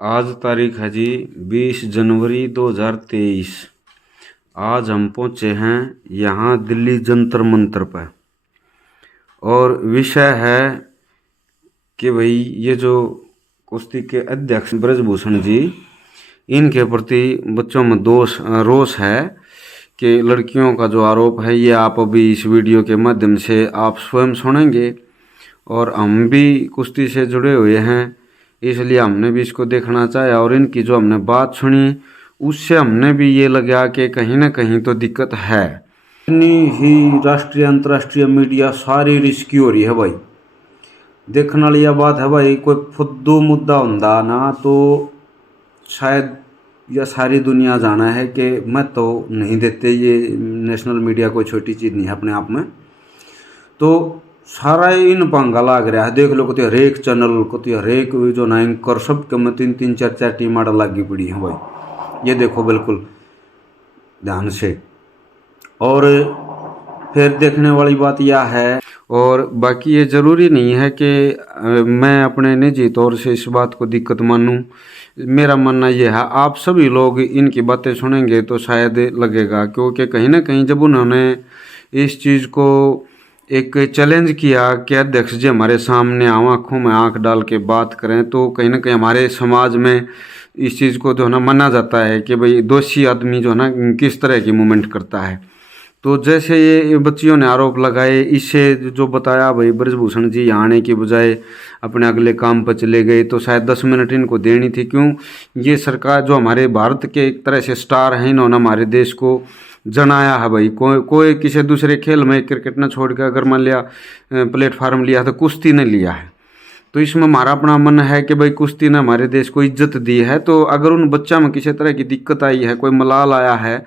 आज तारीख है जी 20 जनवरी 2023। आज हम पहुँचे हैं यहाँ दिल्ली जंतर मंतर पर और विषय है कि भाई ये जो कुश्ती के अध्यक्ष ब्रजभूषण जी, इनके प्रति बच्चों में रोष है कि लड़कियों का जो आरोप है ये आप अभी इस वीडियो के माध्यम से आप स्वयं सुनेंगे और हम भी कुश्ती से जुड़े हुए हैं, इसलिए हमने भी इसको देखना चाहा और इनकी जो हमने बात सुनी उससे हमने भी ये लगा कि कहीं ना कहीं तो दिक्कत है। इतनी ही राष्ट्रीय अंतर्राष्ट्रीय मीडिया सारी रिस्की हो रही है भाई। देखने वाली यह बात है भाई, कोई फुद्दू मुद्दा होंदा ना तो शायद यह सारी दुनिया जाना है कि मैं तो नहीं देते, ये नेशनल मीडिया कोई छोटी चीज़ नहीं है अपने आप में। तो सारा इन पंगा लाग रहा है, देख लो कति हरेक चैनल कति हरेक जो ना एंकर सब के में 3-3 4-4 टीम आड़ लागी पड़ी है भाई, ये देखो बिल्कुल ध्यान से। और फिर देखने वाली बात यह है, और बाकी ये ज़रूरी नहीं है कि मैं अपने निजी तौर से इस बात को दिक्कत मानूं। मेरा मानना यह है आप सभी लोग इनकी बातें सुनेंगे तो शायद लगेगा, क्योंकि कहीं ना कहीं जब उन्होंने इस चीज़ को एक चैलेंज किया कि अध्यक्ष जी हमारे सामने आंखों में आंख डाल के बात करें, तो कहीं ना कहीं हमारे समाज में इस चीज़ को जो है ना माना जाता है कि भाई दोषी आदमी जो है ना किस तरह की मूवमेंट करता है। तो जैसे ये बच्चियों ने आरोप लगाए, इससे जो बताया भाई ब्रजभूषण जी यहाँ आने की बजाय अपने अगले काम पर चले गए, तो शायद 10 मिनट इनको देनी थी। क्यों, ये सरकार जो हमारे भारत के एक तरह से स्टार हैं, इन्होंने हमारे देश को जनाया है भाई। कोई किसी दूसरे खेल में क्रिकेट न छोड़ के अगर मान लिया प्लेटफार्म लिया तो कुश्ती ने लिया है। तो इसमें हमारा अपना मन है कि भाई कुश्ती ने हमारे देश को इज्जत दी है, तो अगर उन बच्चा में किसी तरह की दिक्कत आई है, कोई मलाल आया है,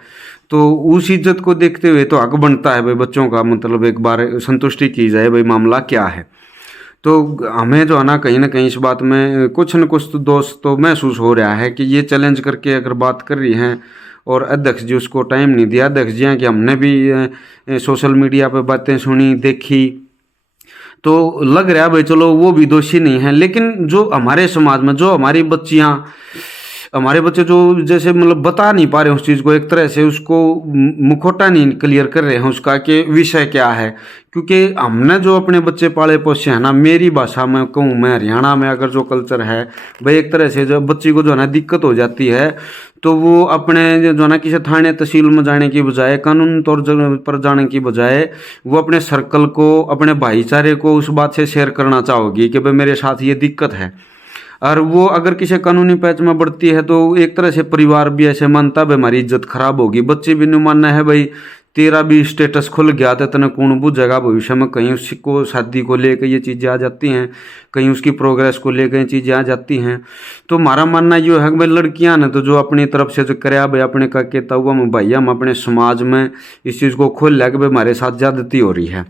तो उस इज्जत को देखते हुए तो हक बनता है भाई बच्चों का, मतलब एक बार संतुष्टि की जाए भाई मामला क्या है। तो हमें जो है ना कहीं इस बात में कुछ न कुछ तो दोस्त तो महसूस हो रहा है कि ये चैलेंज करके अगर बात कर रही हैं और अध्यक्ष जी उसको टाइम नहीं दिया। अध्यक्ष जी हैं कि हमने भी सोशल मीडिया पे बातें सुनी देखी, तो लग रहा है भाई चलो वो भी दोषी नहीं है। लेकिन जो हमारे समाज में जो हमारे बच्चे जो जैसे मतलब बता नहीं पा रहे उस चीज़ को, एक तरह से उसको मुखौटा नहीं क्लियर कर रहे हैं उसका कि विषय क्या है। क्योंकि हमने जो अपने बच्चे पाले पोसे हैं ना, मेरी भाषा में कहूँ, मैं हरियाणा में अगर जो कल्चर है भाई, एक तरह से जब बच्ची को जो है ना दिक्कत हो जाती है तो वो अपने जो है ना किसी थाने तहसील में जाने की बजाय, कानून तौर पर जाने की बजाय, वो अपने सर्कल को, अपने भाईचारे को उस बात से शेयर करना चाहोगी कि भाई मेरे साथ ये दिक्कत है। और वो अगर किसी कानूनी पैच में बढ़ती है तो एक तरह से परिवार भी ऐसे मानता है हमारी इज्जत खराब होगी। बच्चे भी नहीं मानना है भाई तेरा भी स्टेटस खुल गया तो इतना कौन बुझेगा भविष्य में, कहीं उसको शादी को लेकर ये चीज़ें आ जाती हैं, कहीं उसकी प्रोग्रेस को लेकर ये चीज़ें आ जाती हैं। तो हमारा मानना ये है कि भाई लड़कियां ने तो जो अपनी तरफ से जो कराया भाई अपने का कहता हुआ हम भाई हम अपने समाज में इस चीज़ को खोल लिया कि भाई हमारे साथ ज्यादती हो रही है।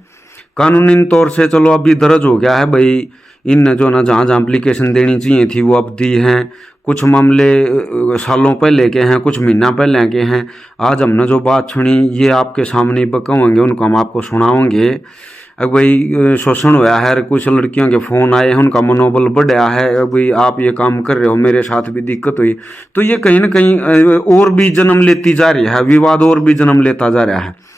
कानूनी तौर से चलो अभी दर्ज हो गया है भाई, इन जो ना जहाँ जहाँ एप्लीकेशन देनी चाहिए थी वो अब दी हैं। कुछ मामले सालों पहले के हैं, कुछ महीना पहले के हैं। आज हमने जो बात सुनी ये आपके सामने बताएंगे, उनको हम आपको सुनाओगे। अब भाई शोषण हुआ है, कुछ लड़कियों के फ़ोन आए हैं, उनका मनोबल बढ़ा है, अब भाई आप ये काम कर रहे हो, मेरे साथ भी दिक्कत हुई। तो ये कहीं ना कहीं और भी जन्म लेती जा रही है, विवाद और भी जन्म लेता जा रहा है।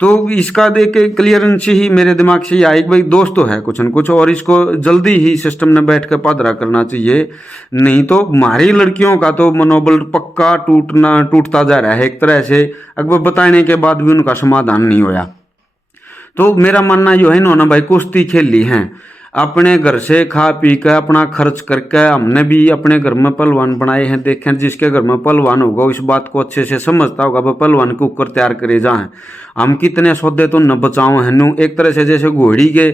तो इसका देख के क्लियरेंस ही मेरे दिमाग से ये आई कि भाई दोस्त तो है कुछ न कुछ, और इसको जल्दी ही सिस्टम में बैठ कर पादरा करना चाहिए, नहीं तो हमारी लड़कियों का तो मनोबल पक्का टूटता जा रहा है एक तरह से, अगर बताने के बाद भी उनका समाधान नहीं होया। तो मेरा मानना जो है इन्होंने भाई कुश्ती खेल ली है, अपने घर से खा पी कर अपना खर्च करके। हमने भी अपने घर में पहलवान बनाए हैं, देखें जिसके घर में पहलवान होगा इस बात को अच्छे से समझता होगा भाई पहलवान के ऊपर तैयार करे जाए। हम कितने सौदे तो न बचाओ हैं नू, एक तरह से जैसे घोड़ी के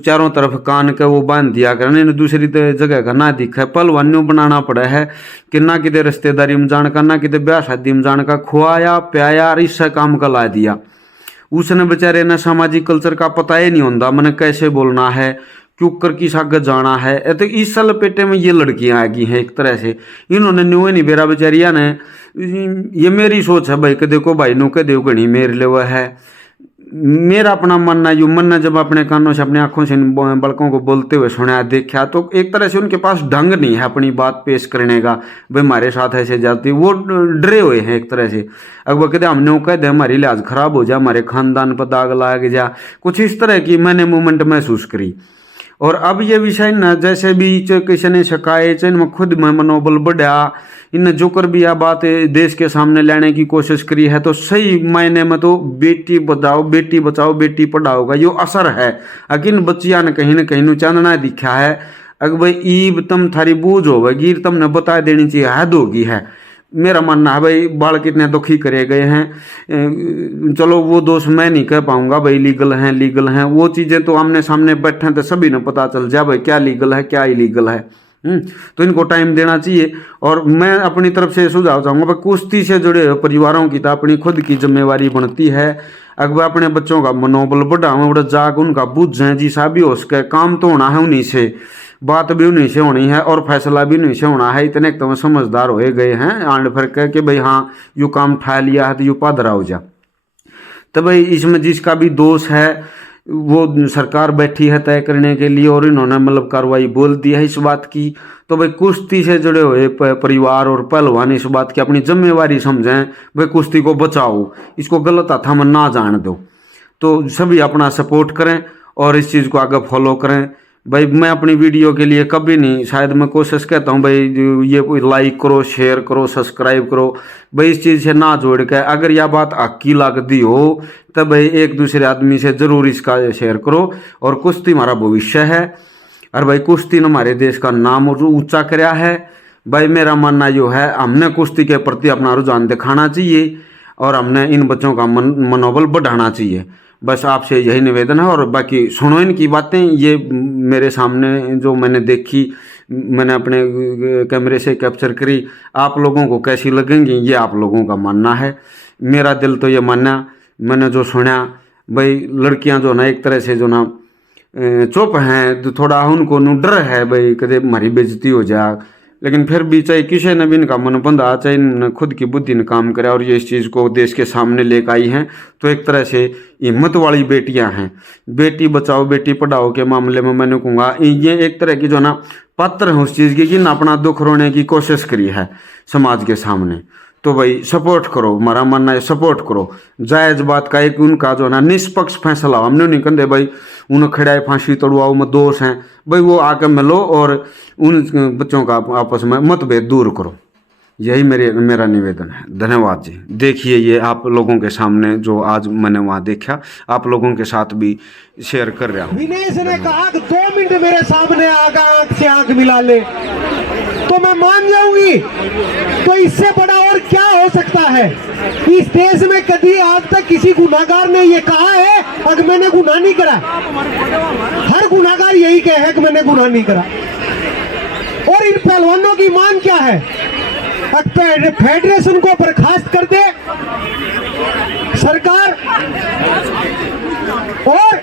चारों तरफ कान के वो बांध दिया करने, दूसरी जगह का ना दिखा पहलवान न्यू बनाना पड़ा है कि ना कितने रिश्तेदारी में जान का, ना कितने ब्याह शादी में जान का, खुआया प्याया और इससे काम का ला दिया। उसने बेचारे ने सामाजिक कल्चर का पता ही नहीं होता, मैंने कैसे बोलना है, क्यों कर किस आगे जाना है। तो इस साल पेटे में ये लड़कियां आ गई हैं एक तरह से, इन्होंने न्यू नहीं बेरा बेचारिया ने। ये मेरी सोच है भाई कि देखो भाई नु के देव घनी मेर ले हुआ है, मेरा अपना मानना यू मन जब अपने कानों से अपने आंखों से बड़कों को बोलते हुए सुना देखा तो एक तरह से उनके पास ढंग नहीं है अपनी बात पेश करने का। भाई हमारे साथ ऐसे जाती वो डरे हुए हैं एक तरह से। अगर वो कहते हमने वो कह दे हमारी लिहाज खराब हो जा, हमारे खानदान पर दाग लाग जा, कुछ इस तरह की मैंने मूवमेंट महसूस करी। और अब ये विषय न जैसे भी किसी ने शिकायत इनमें खुद में मनोबल बढ़ा, इन जो कर भी यह बात देश के सामने लाने की कोशिश करी है तो सही मायने में तो बेटी बचाओ बेटी पढ़ाओ का यो असर है। अकिन बच्चिया ने कहीं न कहीं चांदना दिखा है। अगर भाई ईब तम थारी बूझ होगी तुमने बता देनी चाहिए हद होगी है। मेरा मानना है भाई बाल कितने दुखी करे गए हैं। चलो वो दोष मैं नहीं कह पाऊंगा भाई लीगल हैं वो चीज़ें तो आमने सामने बैठे तो सभी ने पता चल जाए भाई क्या लीगल है क्या इलीगल है। तो इनको टाइम देना चाहिए। और मैं अपनी तरफ से सुझाव चाहूँगा भाई कुश्ती से जुड़े हुए परिवारों की तो अपनी खुद की जिम्मेवारी बनती है। अगर अपने बच्चों का मनोबल बढ़ावें बड़ा जाग उनका बुझें जिसा भी हो सके, काम तो होना है उन्हीं से, बात भी उन्हीं से होनी है और फैसला भी उन्हीं से होना है। इतने एकदम समझदार हो गए हैं आंड फिर कह के भाई हाँ यू काम ठा लिया है तो यू पादरा हो जा। तो भाई इसमें जिसका भी दोष है वो सरकार बैठी है तय करने के लिए और इन्होंने मतलब कार्रवाई बोल दी है इस बात की। तो भाई कुश्ती से जुड़े हुए परिवार और पहलवान इस बात की अपनी जिम्मेवारी समझें, भाई कुश्ती को बचाओ, इसको गलत हाथा में ना जान दो। तो सभी अपना सपोर्ट करें और इस चीज़ को आगे फॉलो करें। भाई मैं अपनी वीडियो के लिए कभी नहीं, शायद मैं कोशिश कहता हूँ भाई ये लाइक करो, शेयर करो, सब्सक्राइब करो, भाई इस चीज़ से ना जोड़ के अगर यह बात अक्की लगती हो तब भाई एक दूसरे आदमी से ज़रूर इसका शेयर करो। और कुश्ती हमारा भविष्य है और भाई कुश्ती ने हमारे देश का नाम ऊंचा कराया है। भाई मेरा मानना जो है हमने कुश्ती के प्रति अपना रुझान दिखाना चाहिए और हमने इन बच्चों का मनोबल बढ़ाना चाहिए। बस आपसे यही निवेदन है। और बाकी सुनो इनकी बातें, ये मेरे सामने जो मैंने देखी, मैंने अपने कैमरे से कैप्चर करी, आप लोगों को कैसी लगेंगी ये आप लोगों का मानना है। मेरा दिल तो ये मानना, मैंने जो सुना भाई लड़कियां जो ना एक तरह से जो ना चुप हैं, तो थोड़ा उनको डर है भाई कदे हमारी बेइज्जती हो जाए, लेकिन फिर भी चाहे किसी ने भी इनका मन बंधा, चाहे इन खुद की बुद्धि ने काम करे और ये इस चीज़ को देश के सामने लेकर आई हैं, तो एक तरह से हिम्मत वाली बेटियां हैं। बेटी बचाओ बेटी पढ़ाओ के मामले में मैंने कहूँगा ये एक तरह की जो ना पात्र है उस चीज़ की कि ना अपना दुख रोने की कोशिश करी है समाज के सामने। तो भाई सपोर्ट करो, हमारा मानना है सपोर्ट करो। जायज़ बात का एक उनका जो ना निष्पक्ष फैसला, हमने नहीं कहते भाई उन्हें खड़ाए फांसी तड़वाओ में दोष हैं, भाई वो आकर मिलो और उन बच्चों का आपस में मतभेद दूर करो। यही मेरा निवेदन है। धन्यवाद जी। देखिए ये आप लोगों के सामने जो आज मैंने वहाँ देखा, आप लोगों के साथ भी शेयर कर रहा हूँ। विनेश ने कहा कि 2 मिनट मेरे सामने आकर आंख से आंख मिला ले तो मैं मान जाऊंगी। तो इससे बड़ा और क्या हो सकता है? इस देश में कभी आज तक किसी गुनाहगार ने ये कहा है कि मैंने गुनाह नहीं करा? हर गुनाहगार यही कहे कि मैंने गुनाह नहीं करा। और इन पहलवानों की मांग क्या है? फेडरेशन को बर्खास्त कर दे सरकार, और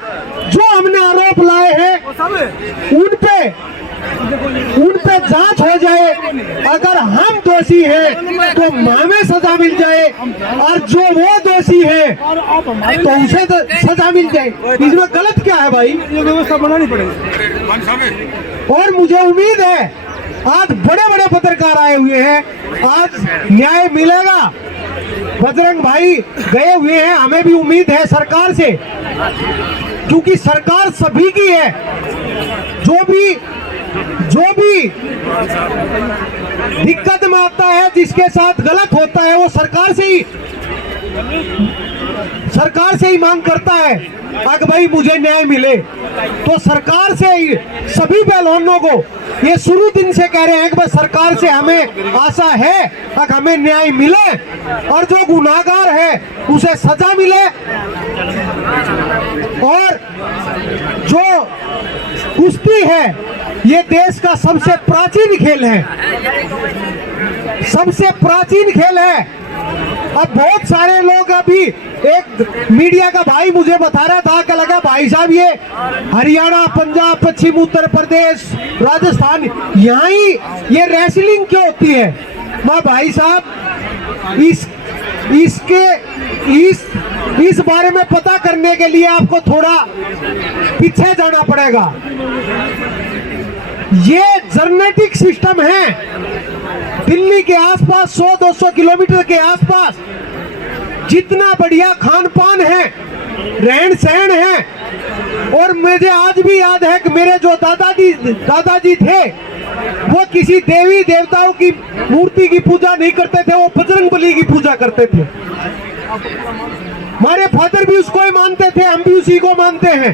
जो हमने आरोप लाए हैं उन पे जांच हो जाए। अगर हम दोषी हैं तो हमें सजा मिल जाए और जो वो दोषी है तो उसे तो सजा मिल जाए। इसमें गलत क्या है भाई? ये व्यवस्था बनानी पड़ेगी। और मुझे उम्मीद है आज बड़े बड़े पत्रकार आए हुए हैं, आज न्याय मिलेगा। बजरंग भाई गए हुए हैं, हमें भी उम्मीद है सरकार से, क्योंकि सरकार सभी की है। जो भी दिक्कत में आता है, जिसके साथ गलत होता है, वो सरकार से ही मांग करता है अगर भाई मुझे न्याय मिले। तो सरकार से ही सभी पहलवानों को ये शुरू दिन से कह रहे हैं कि भाई सरकार से हमें आशा है कि हमें न्याय मिले और जो गुनाहगार है उसे सजा मिले। और जो कुश्ती है ये देश का सबसे प्राचीन खेल है, सबसे प्राचीन खेल है। अब बहुत सारे लोग, अभी एक मीडिया का भाई मुझे बता रहा था कि लगा भाई साहब ये हरियाणा, पंजाब, पश्चिम उत्तर प्रदेश, राजस्थान, यहाँ ही ये रेसलिंग क्यों होती है? मैं भाई साहब इस इस बारे में पता करने के लिए आपको थोड़ा पीछे जाना पड़ेगा। ये जेनेटिक सिस्टम है। दिल्ली के आसपास 100-200 किलोमीटर के आसपास जितना बढ़िया खान पान है, रहन सहन है, और मुझे आज भी याद है कि मेरे जो दादाजी थे वो किसी देवी देवताओं की मूर्ति की पूजा नहीं करते थे, वो बजरंगबली की पूजा करते थे। हमारे फादर भी उसको ही मानते थे, हम भी उसी को मानते हैं।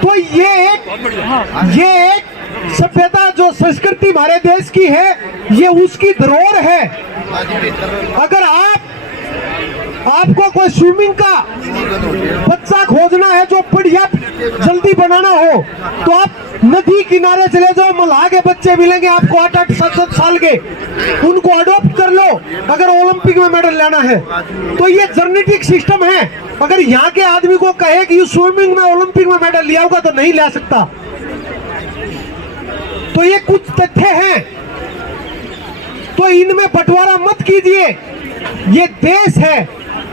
तो ये एक सभ्यता जो संस्कृति हमारे देश की है, ये उसकी धरोहर है। अगर आपको कोई स्विमिंग का बच्चा खोजना है जो बढ़िया जल्दी बनाना हो, तो आप नदी किनारे चले जाओ, मल्लाह के बच्चे मिलेंगे आपको 8-8, 7-7 साल के, उनको अडॉप्ट कर लो अगर ओलंपिक में मेडल लेना है। तो ये जेनेटिक सिस्टम है। अगर यहाँ के आदमी को कहे कि स्विमिंग में ओलंपिक में मेडल लिया होगा तो नहीं ले सकता। तो ये कुछ तथ्य हैं, तो इनमें बंटवारा मत कीजिए। ये देश है,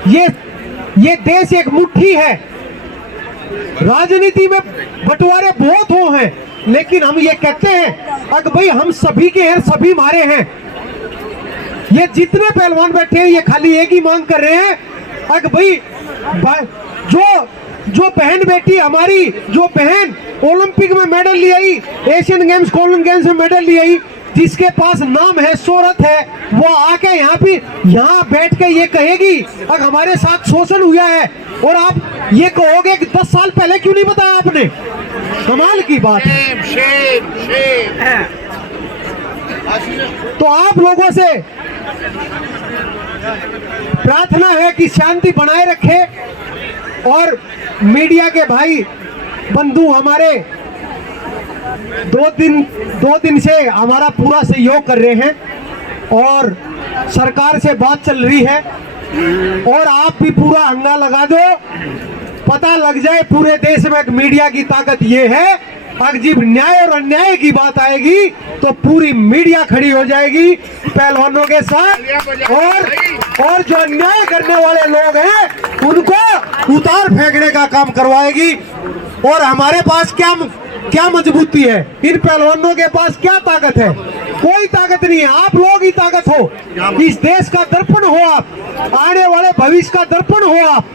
ये देश एक मुट्ठी है। राजनीति में बंटवारे बहुत हो हैं, लेकिन हम ये कहते हैं अगर भाई हम सभी के हैं, सभी हमारे हैं। ये जितने पहलवान बैठे हैं ये खाली एक ही मांग कर रहे हैं, अगर भाई जो बहन बेटी हमारी, जो बहन ओलंपिक में मेडल ले आई, एशियन गेम्स, कॉमन गेम्स में मेडल ले आई, जिसके पास नाम है, शोहरत है, वो आके यहाँ बैठ के ये कहेगी अगर हमारे साथ शोषण हुआ है, और आप ये कहोगे कि 10 साल पहले क्यों नहीं बताया आपने। कमाल की बात है। तो आप लोगों से प्रार्थना है कि शांति बनाए रखे, और मीडिया के भाई बंधु हमारे दो दिन से हमारा पूरा सहयोग कर रहे हैं, और सरकार से बात चल रही है, और आप भी पूरा हंगा लगा दो, पता लग जाए पूरे देश में मीडिया की ताकत ये है। अगर जब न्याय और अन्याय की बात आएगी तो पूरी मीडिया खड़ी हो जाएगी पहलवानों के साथ, और जो अन्याय करने वाले लोग हैं उनको उतार फेंकने का काम करवाएगी। और हमारे पास क्या मजबूती है, इन पहलवानों के पास क्या ताकत है? कोई ताकत नहीं है। आप लोग ही ताकत हो, इस देश का दर्पण हो आप, आने वाले भविष्य का दर्पण हो आप,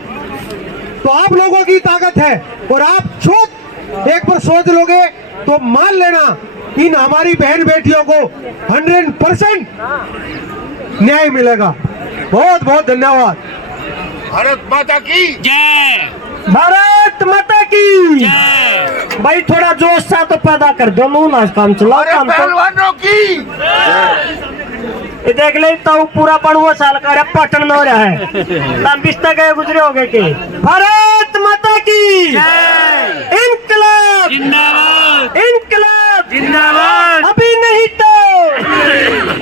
तो आप लोगों की ताकत है। और आप एक बार सोच लोगे तो मान लेना इन हमारी बहन बेटियों को 100% न्याय मिलेगा। बहुत बहुत धन्यवाद। भारत माता की जय। भारत माता की जय। भाई थोड़ा जोश सा तो पैदा कर दो, मुंह ना काम चलाओ। पहलवानों की ये देख ले तो पूरा 15 साल का पटन में हो रहा है, तब बिस्तर गए गुजरे हो गए के। भारत माता की जय। इनकलाब जिंदाबाद, इनकलाब जिंदाबाद। अभी नहीं तो,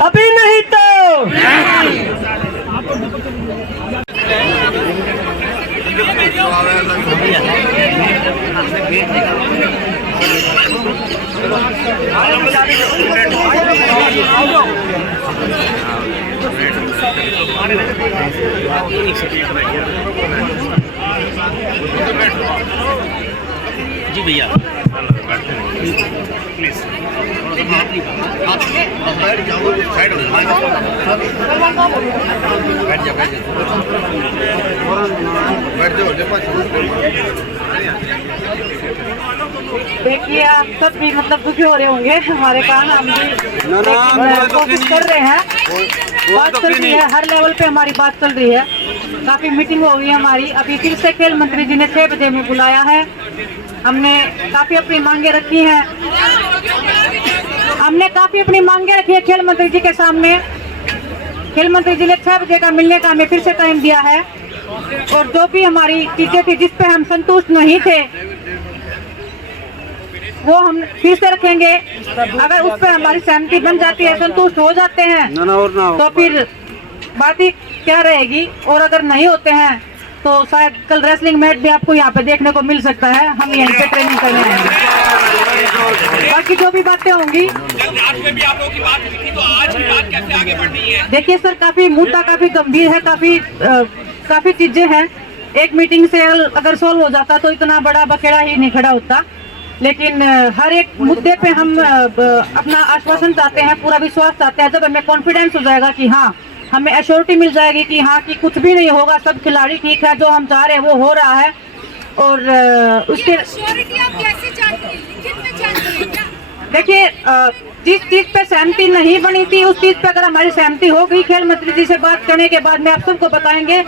अभी नहीं तो। जी भैया प्लीज बैठ जाओ, साइड हो जाओ, देखिए आप सब भी मतलब दुखी हो रहे होंगे, हमारे कारण हम भी कोशिश कर रहे हैं। बात चल रही है, हर लेवल पे हमारी बात चल रही है। काफी मीटिंग हो गई हमारी। अभी फिर से खेल मंत्री जी ने 6 बजे में बुलाया है। हमने काफी अपनी मांगे रखी हैं, खेल मंत्री जी के सामने। खेल मंत्री जी ने 6 बजे का मिलने का हमें फिर से टाइम दिया है, और जो भी हमारी चीजें थी जिस पे हम संतुष्ट नहीं थे वो हम फिर से रखेंगे। अगर उस पर हमारी सहमति बन जाती है, संतुष्ट हो जाते हैं तो फिर बात ही क्या रहेगी। और अगर नहीं होते हैं तो शायद कल रेसलिंग मैच भी आपको यहाँ पे देखने को मिल सकता है। हम यहीं पे ट्रेनिंग करने आएंगे। बाकी जो भी बातें होंगी, आज में भी आप लोगों की बात हुई थी, तो आज की बात कैसे आगे बढ़नी है? देखिए सर, काफी मुद्दा काफी गंभीर है, काफी चीजें हैं। एक मीटिंग से अगर सोल्व हो जाता तो इतना बड़ा बखेड़ा ही नहीं खड़ा होता। लेकिन हर एक मुद्दे पे हम अपना आश्वासन चाहते हैं, पूरा विश्वास चाहते हैं। जब हमें कॉन्फिडेंस हो जाएगा कि हाँ, हमें एश्योरिटी मिल जाएगी कि हाँ कि कुछ भी नहीं होगा, सब खिलाड़ी ठीक है, जो हम चाह रहे हैं वो हो रहा है। और उसके एश्योरिटी आप कैसे चाहते हैं, लिखित में चाहते हैं क्या? देखिए, जिस चीज पे सहमति नहीं बनी थी उस चीज पे अगर हमारी सहमति हो गई, खेल मंत्री जी से बात करने के बाद में आप सबको बताएंगे।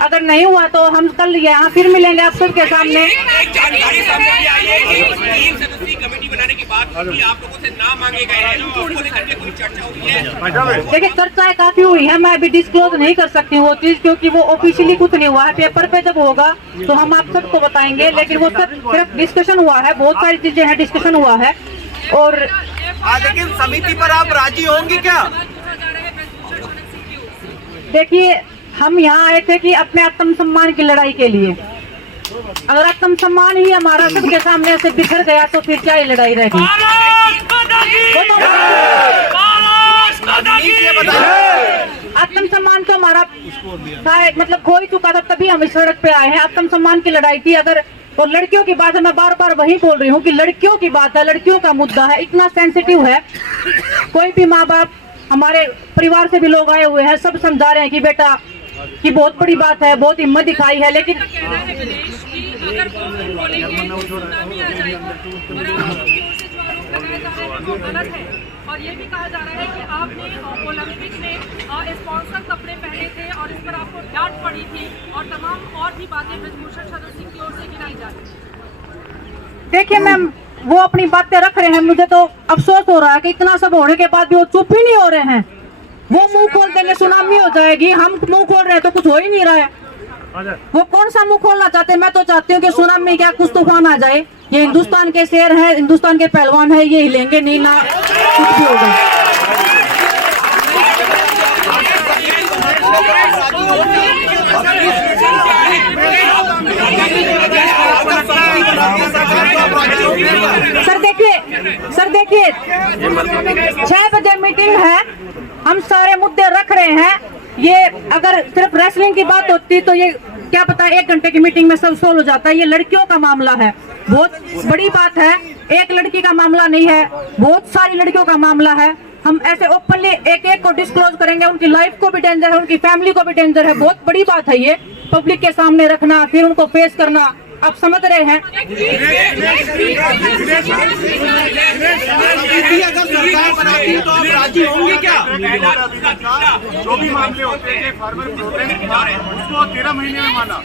अगर नहीं हुआ तो हम कल यहाँ फिर मिलेंगे आप सबके सामने। एक जानकारी सामने आई है कि 3 सदस्यीय कमेटी बनाने की बात की, आप लोगों से नाम मांगे गए हैं, उसको लेकर के कोई चर्चा हुई है? देखिए, चर्चाएं काफी हुई है, मैं अभी डिस्क्लोज नहीं कर सकती हूँ वो चीज, क्योंकि वो ऑफिशियली कुछ नहीं हुआ है। पेपर पे जब होगा तो हम आप सबको बताएंगे, लेकिन वो सब सिर्फ डिस्कशन हुआ है, बहुत सारी चीजें हैं, डिस्कशन हुआ है। और लेकिन समिति पर आप राजी होंगी क्या? देखिए, हम यहाँ आए थे कि अपने आत्म सम्मान की लड़ाई के लिए। अगर आत्म सम्मान ही हमारा सबके सामने से बिखर गया तो फिर क्या ही लड़ाई रहेगी। आत्म सम्मान तो हमारा मतलब खो ही चुका था, तभी हम इस सड़क पे आए हैं। आत्म सम्मान की लड़ाई थी। अगर और लड़कियों की बात है, मैं बार बार वही बोल रही हूँ कि लड़कियों की बात है, लड़कियों का मुद्दा है, इतना सेंसिटिव है। कोई भी माँ बाप, हमारे परिवार से भी लोग आए हुए हैं, सब समझा रहे हैं कि बेटा की बहुत बड़ी बात है, बहुत हिम्मत दिखाई है, लेकिन अगर वो बोलेंगे तो सुनामी आ जाएगी और आपकी ओर से जो आरोप लगाया जा रहा है वो गलत है। और ये भी कहा जा रहा है कि आपने ओलंपिक में स्पॉन्सर कपड़े पहने थे और इस पर आपको डांट पड़ी थी और तमाम और भी बातें ब्रजभूषण शरण सिंह की ओर से गिनाई जा रही है। देखिए मैम, वो अपनी बातें रख रहे हैं, मुझे तो अफसोस हो रहा है कि इतना सब होने के बाद भी वो चुप ही नहीं हो रहे हैं। वो मुंह खोल देंगे सुनामी हो जाएगी, हम मुंह खोल रहे हैं तो कुछ हो ही नहीं रहा है। वो कौन सा मुंह खोलना चाहते हैं? मैं तो चाहती हूँ कि सुनामी क्या, कुछ तूफान आ जाए। ये हिंदुस्तान के शेर है, हिंदुस्तान के पहलवान है, ये हिलेंगे नहीं, ना कुछ भी होगा। सर देखिए 6 बजे मीटिंग है, हम सारे मुद्दे रख रहे हैं। ये अगर सिर्फ रेसलिंग की बात होती तो ये क्या पता 1 घंटे की मीटिंग में सब सोल्व हो जाता है। ये लड़कियों का मामला है, बहुत बड़ी बात है, एक लड़की का मामला नहीं है, बहुत सारी लड़कियों का मामला है। हम ऐसे ओपनली एक एक को डिस्क्लोज करेंगे, उनकी लाइफ को भी डेंजर है, उनकी फैमिली को भी डेंजर है। बहुत बड़ी बात है ये, पब्लिक के सामने रखना, फिर उनको फेस करना, आप समझ रहे हैं। अगर सरकार बनाती है तो आप राजी होंगे क्या? जो भी मामले होते हैं फार्मर प्रोटेस्ट उसको 13 महीने में माना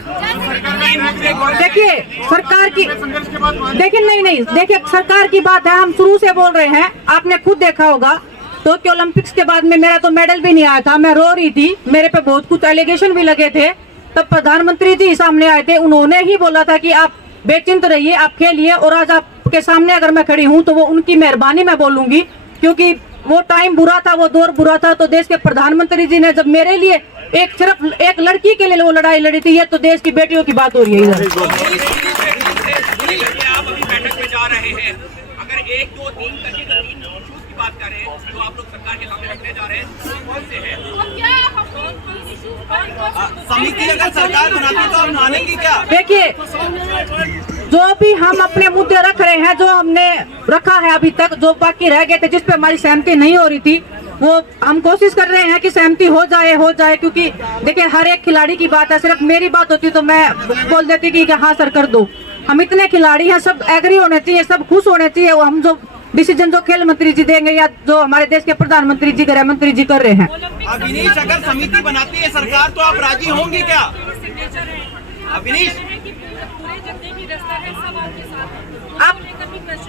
देखिए सरकार की, संघर्ष के बाद देखिए नहीं, देखिए सरकार की बात है, हम शुरू से बोल रहे हैं। आपने खुद देखा होगा टोक्यो ओलंपिक्स के बाद में मेरा तो मेडल भी नहीं आया था, मैं रो रही थी, मेरे पे बहुत कुछ एलिगेशन भी लगे थे। तब प्रधानमंत्री जी सामने आए थे, उन्होंने ही बोला था कि आप बेचिंत रहिए, आप खेलिए। और आज आपके सामने अगर मैं खड़ी हूँ तो वो उनकी मेहरबानी मैं बोलूंगी, क्योंकि वो टाइम बुरा था, वो दौर बुरा था। तो देश के प्रधानमंत्री जी ने जब मेरे लिए सिर्फ एक लड़की के लिए वो लड़ाई लड़ी थी, ये तो देश की बेटियों की बात हो रही है। आप अभी बैठक में जा रहे हैं, अगर 1, 2, 3 करके 3 इश्यूज की बात करें जो आप लोग सरकार के सामने रखने जा रहे हैं, कौन से हैं? समिति अगर सरकार बनाती तो आप मानेंगे क्या? देखिए, जो भी हम अपने मुद्दे रख रहे हैं, जो हमने रखा है अभी तक, जो बाकी रह गए थे, जिस पे हमारी सहमति नहीं हो रही थी, वो हम कोशिश कर रहे हैं कि सहमति हो जाए। क्योंकि देखिए हर एक खिलाड़ी की बात है, सिर्फ मेरी बात होती तो मैं बोल देती कि हाँ सर कर दो। हम इतने खिलाड़ी हैं, सब एग्री होने चाहिए, सब खुश होने चाहिए। हम जो डिसीजन जो खेल मंत्री जी देंगे या जो हमारे देश के प्रधानमंत्री जी, गृह मंत्री जी कर रहे हैं। अविनीश, अगर समिति बनाती है सरकार तो आप राजी होंगे क्या? अविनीश,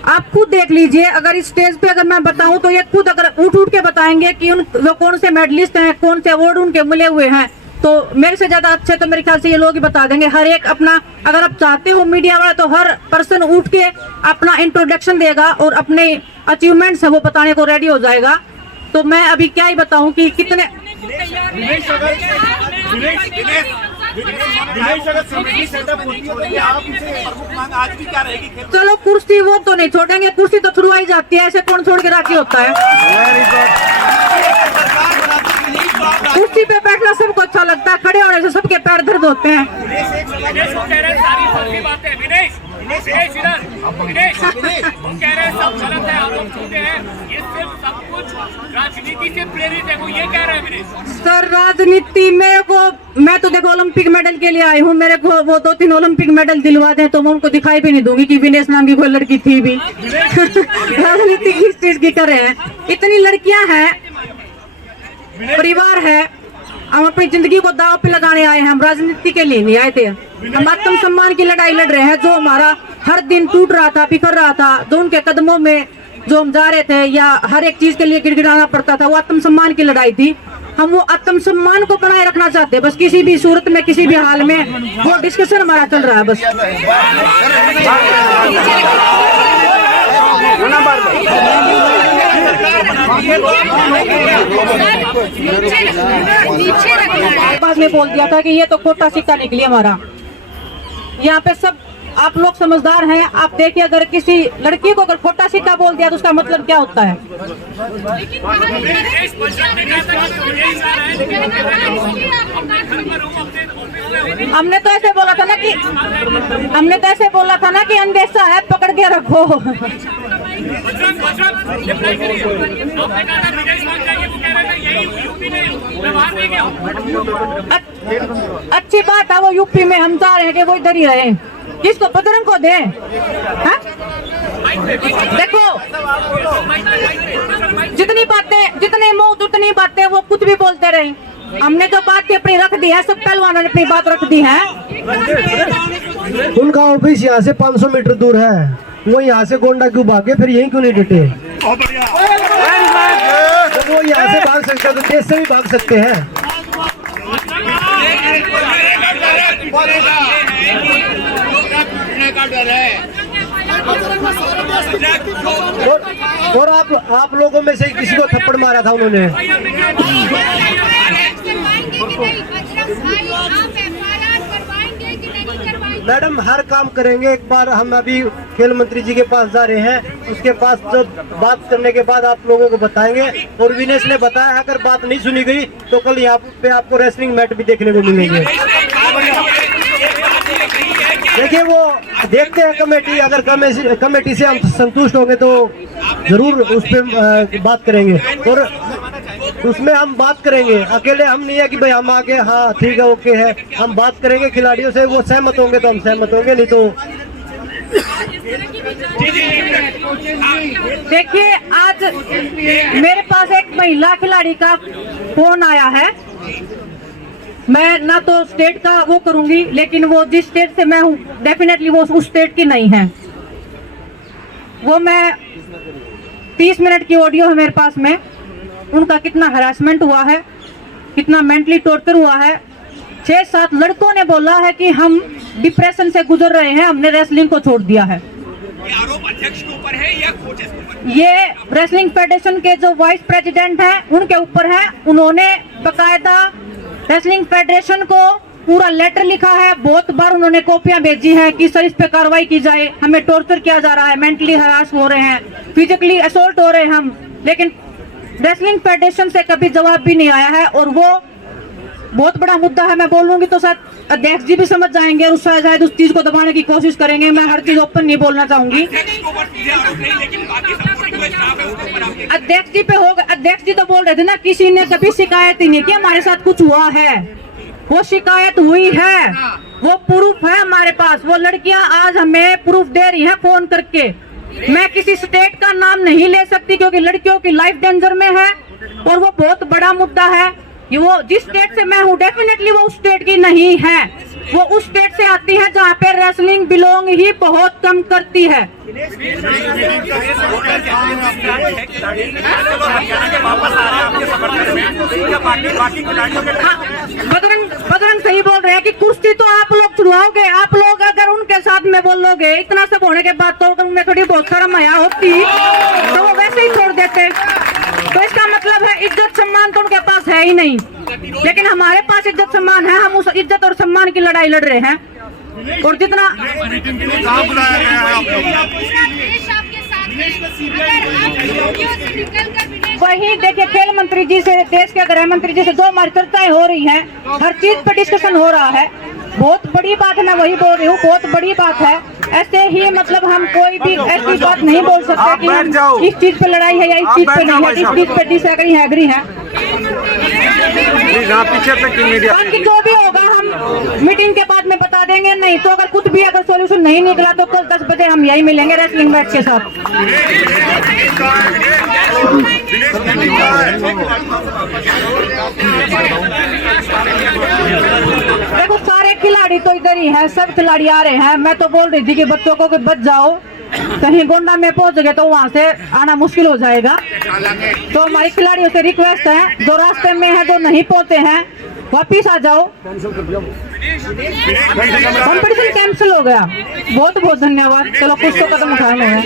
आप खुद देख लीजिए, अगर इस स्टेज पे अगर मैं बताऊं तो ये खुद अगर उठ के बताएंगे कि वो कौन से मेडलिस्ट हैं, कौन से अवार्ड उनके मिले हुए हैं, तो मेरे से ज्यादा अच्छे तो मेरे ख्याल से ये लोग ही बता देंगे। हर एक अपना, अगर आप चाहते हो मीडिया वाला, तो हर पर्सन उठ के अपना इंट्रोडक्शन देगा और अपने अचीवमेंट्स है वो बताने को रेडी हो जाएगा। तो मैं अभी क्या ही बताऊं कि कितने चलो कुर्सी वो तो नहीं छोड़ेंगे, कुर्सी तो छुड़वाई जाती है, ऐसे कौन छोड़ के राजी होता है? कुर्सी पे बैठना सबको अच्छा लगता है, खड़े होने से सबके पैर दर्द होते हैं। विनेश वो कह रहे हैं सारी सभी बातें, विनेश विनेश इधर, विनेश वो कह रहे हैं सब गलत है, आरोप झूठे हैं, ये सिर्फ सब कुछ राजनीति से प्रेरित है, वो ये कह रहे हैं विनेश। सर राजनीति में वो, मैं तो देखो ओलंपिक मेडल के लिए आई हूँ, मेरे को वो 2-3 ओलंपिक मेडल दिलवा दें तो मैं उनको दिखाई भी नहीं दूंगी कि विनेश नाम की कोई लड़की थी भी। राजनीति किस चीज की कर रहे हैं, इतनी लड़कियां हैं, परिवार है, हम अपनी जिंदगी को दांव पे लगाने आए हैं, हम राजनीति के लिए नहीं आए थे। हम आत्म सम्मान की लड़ाई लड़ रहे हैं, जो हमारा हर दिन टूट रहा था, बिखर रहा था, जो उनके कदमों में जो हम जा रहे थे या हर एक चीज के लिए गिड़गिड़ाना पड़ता था, वो आत्म सम्मान की लड़ाई थी। हम वो आत्म सम्मान को बनाए रखना चाहते हैं, बस किसी भी सूरत में किसी भी हाल में, वो डिस्कशन हमारा चल रहा है बस। बाद में बोल दिया था कि ये तो खोटा सिक्का निकली हमारा। यहाँ पे सब आप लोग समझदार हैं, आप देखिए अगर किसी लड़की को अगर खोटा सिक्का बोल दिया तो उसका मतलब क्या होता है। हमने तो ऐसे बोला था ना कि अंदेशा है पकड़ के रखो। अच्छी बात है, वो यूपी में, हम चाह रहे हैं कि वो इधर ही रहे, किसको बजरंग को दे। देखो जितनी बातें, जितने मुंह उतनी बातें, वो कुछ भी बोलते रहे। हमने जो बात थी अपनी रख दी है, सब पहलवानों ने अपनी बात रख दी है। उनका ऑफिस यहाँ से 500 मीटर दूर है, वो यहाँ से गोंडा क्यों भागे, फिर यहीं क्यों नहीं डटे? तो वो यहाँ से भाग सकते हैं तो देश से भी भाग सकते हैं। और आप लोगों में से किसी को थप्पड़ मारा था उन्होंने। मैडम हर काम करेंगे। एक बार हम अभी खेल मंत्री जी के पास जा रहे हैं, उसके पास जो बात करने के बाद आप लोगों को बताएंगे। और विनेश ने बताया अगर बात नहीं सुनी गई तो कल यहाँ पे आपको रेसलिंग मैच भी देखने को मिलेंगे। देखिए वो देखते हैं कमेटी, अगर कमेटी से हम संतुष्ट होंगे तो जरूर उस पर बात करेंगे। और उसमें हम बात करेंगे, अकेले हम नहीं है कि भाई हम आगे हाँ ठीक है ओके है, हम बात करेंगे खिलाड़ियों से, वो सहमत होंगे तो हम सहमत होंगे, नहीं तो। देखिए आज मेरे पास एक महिला खिलाड़ी का फोन आया है, मैं ना तो स्टेट का वो करूंगी, लेकिन वो जिस स्टेट से मैं हूँ डेफिनेटली वो उस स्टेट की नहीं है। वो मैं 30 मिनट की ऑडियो है मेरे पास में, उनका कितना हरासमेंट हुआ है, कितना मेंटली टॉर्चर हुआ है। 6-7 लड़कों ने बोला है कि हम डिप्रेशन से गुजर रहे हैं, हमने रेसलिंग को छोड़ दिया है। ये आरोप अध्यक्ष के ऊपर है या कोचेस के ऊपर? ये रेसलिंग फेडरेशन के जो वाइस प्रेसिडेंट हैं उनके ऊपर है। उन्होंने बकायदा रेसलिंग फेडरेशन को पूरा लेटर लिखा है, बहुत बार उन्होंने कॉपियां भेजी हैं कि सर इस पे कार्रवाई की जाए, हमें टॉर्चर किया जा रहा है, मेंटली हरास हो रहे हैं, फिजिकली असोल्ट हो रहे हैं हम। लेकिन रेसलिंग फेडरेशन से कभी जवाब भी नहीं आया है और वो बहुत बड़ा मुद्दा है। मैं बोलूंगी तो शायद अध्यक्ष जी भी समझ जाएंगे और शायद उस चीज को दबाने की कोशिश करेंगे। मैं हर चीज ओपन नहीं बोलना चाहूंगी। अध्यक्ष जी पे होगा, अध्यक्ष जी तो बोल रहे थे ना किसी ने कभी शिकायत ही नहीं की हमारे साथ कुछ हुआ है। वो शिकायत हुई है, वो प्रूफ है हमारे पास। वो लड़कियां आज हमें प्रूफ दे रही हैं फोन करके। मैं किसी स्टेट का नाम नहीं ले सकती क्योंकि लड़कियों की लाइफ डेंजर में है और वो बहुत बड़ा मुद्दा है। वो जिस स्टेट से मैं हूँ डेफिनेटली वो उस स्टेट की नहीं है, वो उस स्टेट से आती है जहाँ पे रेसलिंग बिलोंग ही बहुत कम करती है। बजरंग सही बोल रहे हैं कि कुश्ती तो आप लोग छुड़वाओगे। आप लोग अगर उनके साथ में बोलोगे, इतना सब होने के बाद तो उनमें थोड़ी बहुत शर्म आया होती तो वो वैसे ही छोड़ देते। तो इसका मतलब है इज्जत सम्मान तो उनके पास है ही नहीं, लेकिन हमारे पास इज्जत सम्मान है। हम उस इज्जत और सम्मान की लड़ाई लड़ रहे हैं। और जितना वही देखिए खेल मंत्री जी से, देश के गृह मंत्री जी से जो हमारी चर्चाएं हो रही हैं, हर चीज पर डिस्कशन हो रहा है। बहुत बड़ी बात है, मैं वही बोल रही हूँ, बहुत बड़ी बात है। ऐसे ही मतलब हम कोई भी ऐसी बात नहीं बोल सकते कि हम इस चीज पे लड़ाई है या इस चीज पे नहीं है, इस चीज पे डिसएग्री है, एग्री है। बाकी जो भी होगा हम मीटिंग के बाद में बता देंगे। नहीं तो अगर कुछ भी अगर सोल्यूशन नहीं निकला तो कल 10 बजे हम यही मिलेंगे रेसलिंग मैच के साथ। देखो सारे खिलाड़ी तो इधर ही हैं, सब खिलाड़ी आ रहे हैं। मैं तो बोल रही थी कि बच्चों को कि बच जाओ, कहीं गोंडा में पहुंच गए तो वहां से आना मुश्किल हो जाएगा। तो हमारे खिलाड़ियों से रिक्वेस्ट है, जो रास्ते में है, जो नहीं पहुंचे हैं, वापिस आ जाओ। कंपटीशन कैंसिल हो गया। बहुत बहुत धन्यवाद। चलो कुछ तो कदम उठाने हैं।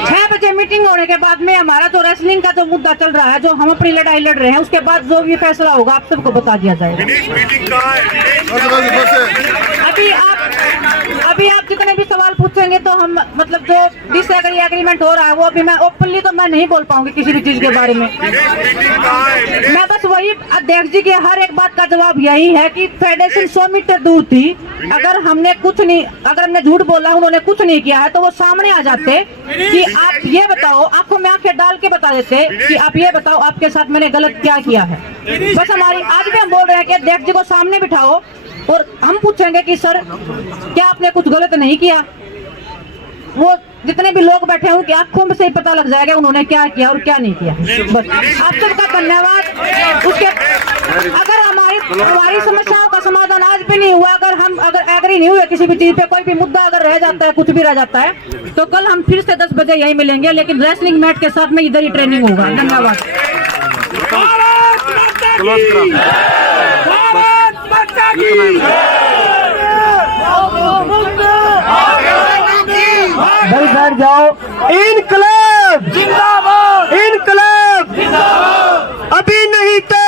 छह बजे मीटिंग होने के बाद में हमारा जो रेसलिंग का जो मुद्दा चल रहा है, जो हम अपनी लड़ाई लड़ रहे हैं, उसके बाद जो भी फैसला होगा आप सबको बता दिया जाएगा। अभी आप जितने भी सवाल पूछेंगे तो हम मतलब जो डिसएग्री एग्रीमेंट हो रहा है वो अभी मैं ओपनली तो मैं नहीं बोल पाऊंगी किसी भी चीज के बारे में। मैं बस वही अध्यक्ष जी के हर एक बात का जवाब यही है कि फेडरेशन 100 मीटर दूर थी। अगर हमने झूठ बोला, उन्होंने कुछ नहीं किया है तो वो सामने आ जाते कि आप ये बताओ, आंखों में आंखें डाल के बता देते कि आप ये बताओ आपके साथ मैंने गलत क्या किया है। बस हमारी आज भी हम बोल रहे हैं कि अध्यक्ष जी को सामने बिठाओ और हम पूछेंगे कि सर क्या आपने कुछ गलत नहीं किया। वो जितने भी लोग बैठे हैं उनकी आंखों में से ही पता लग जाएगा उन्होंने क्या किया और क्या नहीं किया। बस आप सबका धन्यवाद। उसके अगर हमारी समस्याओं का समाधान आज भी नहीं हुआ, अगर एग्री नहीं हुए किसी भी चीज पे, कोई भी मुद्दा अगर रह जाता है, कुछ भी रह जाता है, तो कल हम फिर से 10 बजे यही मिलेंगे, लेकिन रेसलिंग मैच के साथ में इधर ही ट्रेनिंग होगा। धन्यवाद। भाई बैठ जाओ। इनकलाब जिंदाबाद, इनकलाब जिंदाबाद। अभी नहीं तो